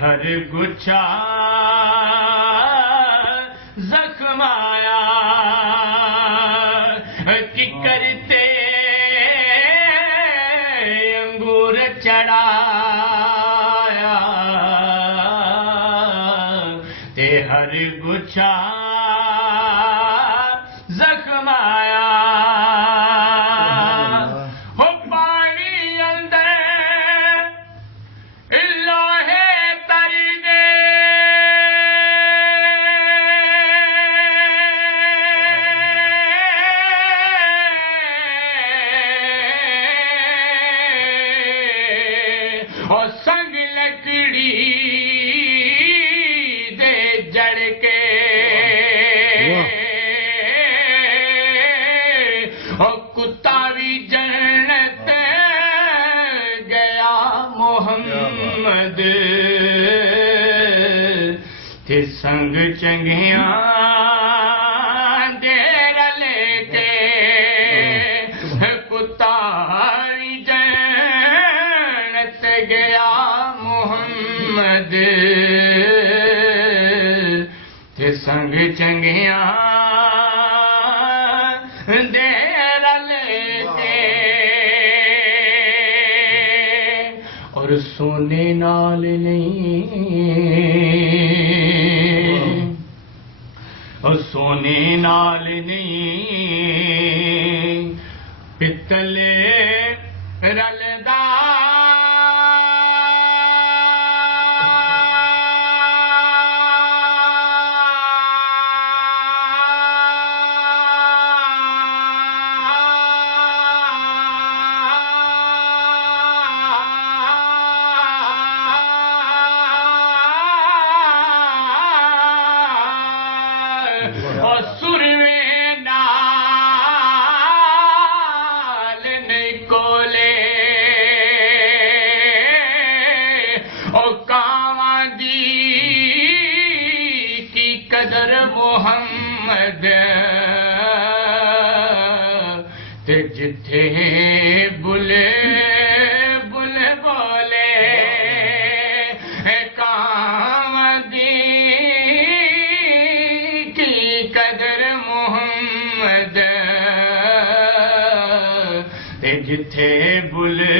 हर गुच्छा जख्माया कि करते अंगूर चढ़ाया ते हर गुच्छा जख्माया हो पानी अंदर लोहे तर दे और संग लकड़ी दे जड़ के और कुत्ता भी जन्नत गया मोहम्मद ते संग चंगिया दे लेके कुत्ता भी जन्नत गया मोहम्मद ते संग चंगिया दे लेके और सोने नाल नहीं और सोने नाल नहीं पित्तले रलदा और सुर में नाल निकोले और कावां दी की कदर मोहम्मद ते जिथे बुले बुले बोले कावां दी कदर मोहम्मद ते जिथे बुले